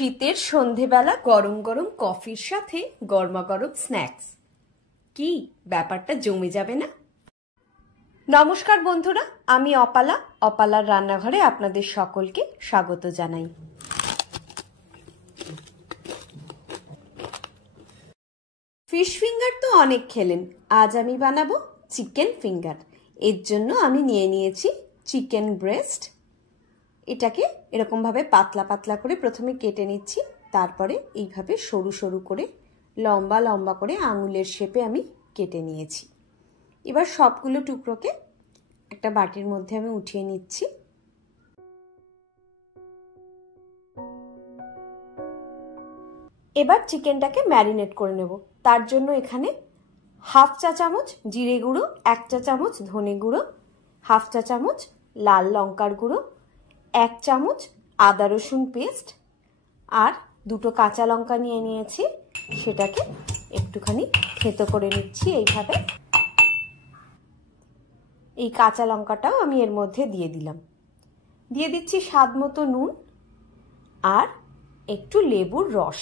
শীতের সন্ধেবেলা গরম গরম কফির সাথে গরমাগরম স্ন্যাক্স, কি ব্যাপারটা জমে যাবে না? নমস্কার বন্ধুরা, আমি অপালা। অপালার রান্নাঘরে আপনাদের সকলকে স্বাগত জানাই। ফিশ ফিঙ্গার তো অনেক খেলেন, আজ আমি বানাবো চিকেন ফিঙ্গার। এর জন্য আমি নিয়ে নিয়েছি চিকেন ব্রেস্ট। এটাকে এরকমভাবে পাতলা পাতলা করে প্রথমে কেটে নিচ্ছি, তারপরে এইভাবে সরু সরু করে লম্বা লম্বা করে আঙুলের শেপে আমি কেটে নিয়েছি। এবার সবগুলো টুকরোকে একটা বাটির মধ্যে আমি উঠিয়ে নিচ্ছি। এবার চিকেনটাকে ম্যারিনেট করে নেব। তার জন্য এখানে হাফ চা চামচ জিরে গুঁড়ো, 1 চা চামচ ধনে গুঁড়ো, হাফ চা চামচ লাল লঙ্কার গুঁড়ো, 1 চামচ আদা রসুন পেস্ট আর 2টো কাঁচা লঙ্কা নিয়ে নিয়েছি। সেটাকে একটুখানি থেতো করে নিচ্ছি এইভাবে। এই কাঁচা লঙ্কাটাও আমি এর মধ্যে দিয়ে দিলাম। দিয়ে দিচ্ছি স্বাদ মতো নুন আর একটু লেবুর রস।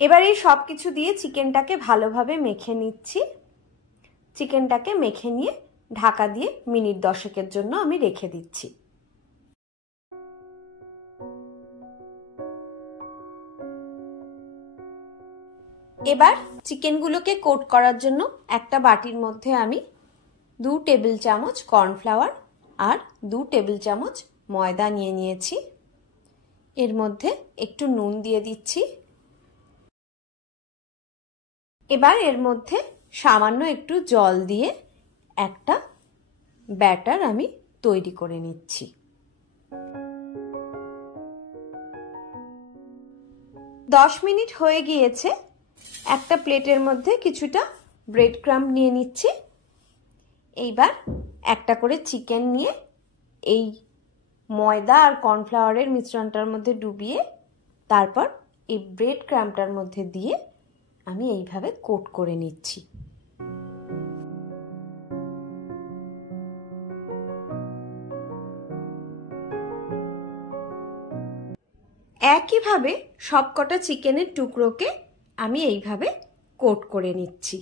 এবার এই সব কিছু দিয়ে চিকেনটাকে ভালোভাবে মেখে নিচ্ছি। চিকেনটাকে মেখে নিয়ে ঢাকা দিয়ে মিনিট 10-এর জন্য আমি রেখে দিচ্ছি। এবার চিকেনগুলোকে কোট করার জন্য একটা বাটির মধ্যে আমি 2 টেবিল চামচ কর্নফ্লাওয়ার আর 2 টেবিল চামচ ময়দা নিয়ে নিয়েছি। এর মধ্যে একটু নুন দিয়ে দিচ্ছি। এবার এর মধ্যে সামান্য একটু জল দিয়ে একটা ব্যাটার আমি তৈরি করে নিচ্ছি। 10 মিনিট হয়ে গিয়েছে। একটা প্লেটের মধ্যে কিছুটা ব্রেড ক্রাম্ব নিয়ে নিচ্ছি। এইবার একটা করে চিকেন নিয়ে এই ময়দা আর কর্নফ্লাওয়ারের মিশ্রণটার মধ্যে ডুবিয়ে তারপর এই ব্রেড ক্রাম্বটার মধ্যে দিয়ে আমি এইভাবে কোট করে নিচ্ছি। একইভাবে সবকটা চিকেনের টুকরোকে আমি এইভাবে কোট করে নিচ্ছি।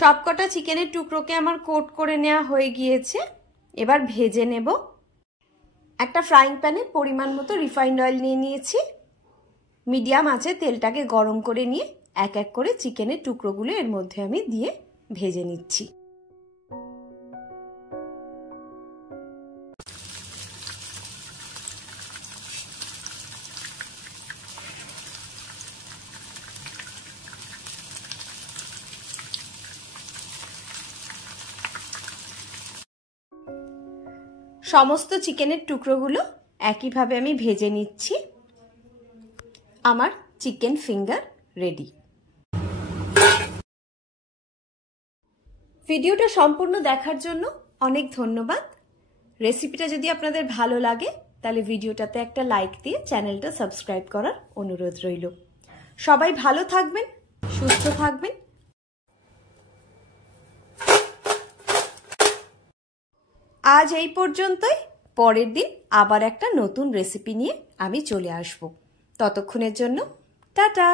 সবকটা চিকেনের টুকরোকে আমার কোট করে নেওয়া হয়ে গিয়েছে। এবার ভেজে নেব। একটা ফ্রাইং প্যানে পরিমাণ মতো রিফাইন্ড অয়েল নিয়ে নিয়েছি। মিডিয়াম আঁচে তেলটাকে গরম করে নিয়ে এক এক করে চিকেনের টুকরোগুলো এর মধ্যে আমি দিয়ে ভেজে নিচ্ছি। সমস্ত চিকেনের টুকরোগুলো একইভাবে আমি ভেজে নিচ্ছি। আমার চিকেন ফিঙ্গার রেডি। ভিডিওটা সম্পূর্ণ দেখার জন্য অনেক ধন্যবাদ। রেসিপিটা যদি আপনাদের ভালো লাগে তাহলে ভিডিওটাতে একটা লাইক দিয়ে চ্যানেলটা সাবস্ক্রাইব করার অনুরোধ রইল। সবাই ভালো থাকবেন, সুস্থ থাকবেন। আজ এই পর্যন্তই। পরের দিন আবার একটা নতুন রেসিপি নিয়ে আমি চলে আসব। ততক্ষণের জন্য টাটা।